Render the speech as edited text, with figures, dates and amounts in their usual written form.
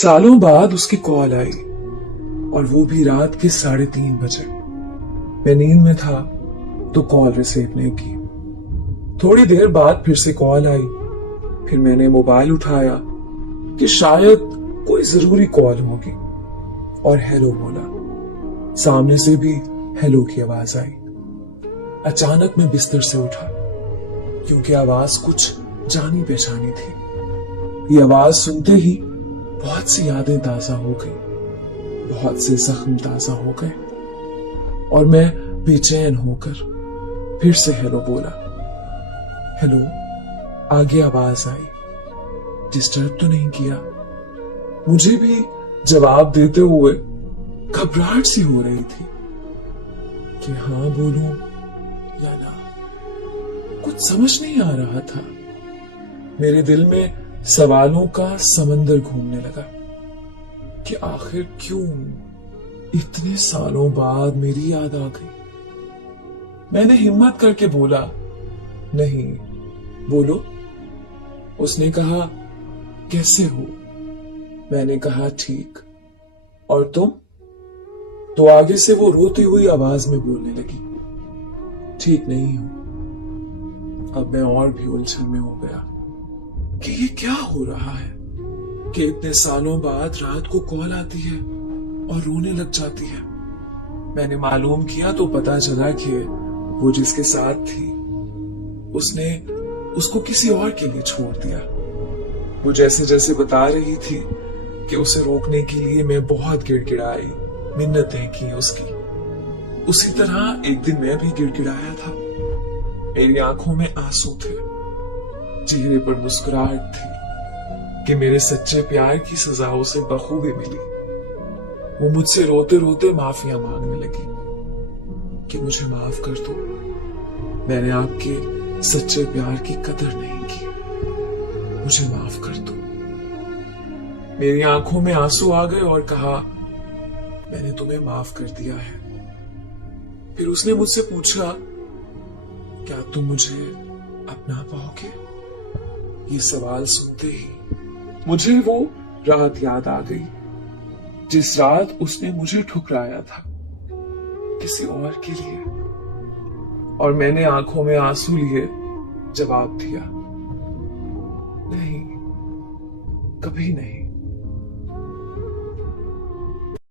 सालों बाद उसकी कॉल आई और वो भी रात के 3:30 बजे। मैं नींद में था तो कॉल रिसीव नहीं की। थोड़ी देर बाद फिर से कॉल आई। फिर मैंने मोबाइल उठाया कि शायद कोई जरूरी कॉल होगी और हेलो बोला। सामने से भी हेलो की आवाज आई। अचानक मैं बिस्तर से उठा क्योंकि आवाज कुछ जानी पहचानी थी। ये आवाज सुनते ही बहुत सी यादें ताजा हो गई, बहुत से जख्म ताजा हो गए और मैं बेचैन होकर फिर से हेलो बोला। हेलो, आगे आवाज आई। डिस्टर्ब तो नहीं किया? मुझे भी जवाब देते हुए घबराहट सी हो रही थी कि हाँ बोलूं या ना। कुछ समझ नहीं आ रहा था। मेरे दिल में सवालों का समंदर घूमने लगा कि आखिर क्यों इतने सालों बाद मेरी याद आ गई। मैंने हिम्मत करके बोला, नहीं, बोलो। उसने कहा, कैसे हो? मैंने कहा, ठीक। और तुम? तो आगे से वो रोती हुई आवाज में बोलने लगी, ठीक नहीं हूं। अब मैं और भी उलझन में हो गया कि ये क्या हो रहा है कि इतने सालों बाद रात को कॉल आती है और रोने लग जाती है। मैंने मालूम किया तो पता चला कि वो जिसके साथ थी उसने उसको किसी और के लिए छोड़ दिया। वो जैसे जैसे बता रही थी कि उसे रोकने के लिए मैं बहुत गिड़गिड़ाई, मिन्नतें की उसकी। उसी तरह एक दिन मैं भी गिड़गिड़ाया था। मेरी आंखों में आंसू थे, चेहरे पर मुस्कुराहट थी कि मेरे सच्चे प्यार की सजा उसे बखूबी मिली। वो मुझसे रोते रोते माफिया मांगने लगी कि मुझे माफ कर दो, मैंने आपके सच्चे प्यार की कदर नहीं की, मुझे माफ कर दो। मेरी आंखों में आंसू आ गए और कहा, मैंने तुम्हें माफ कर दिया है। फिर उसने मुझसे पूछा, क्या तुम मुझे अपना पाओगे? ये सवाल सुनते ही मुझे वो रात याद आ गई जिस रात उसने मुझे ठुकराया था किसी और के लिए। और मैंने आंखों में आंसू लिए जवाब दिया, नहीं, कभी नहीं।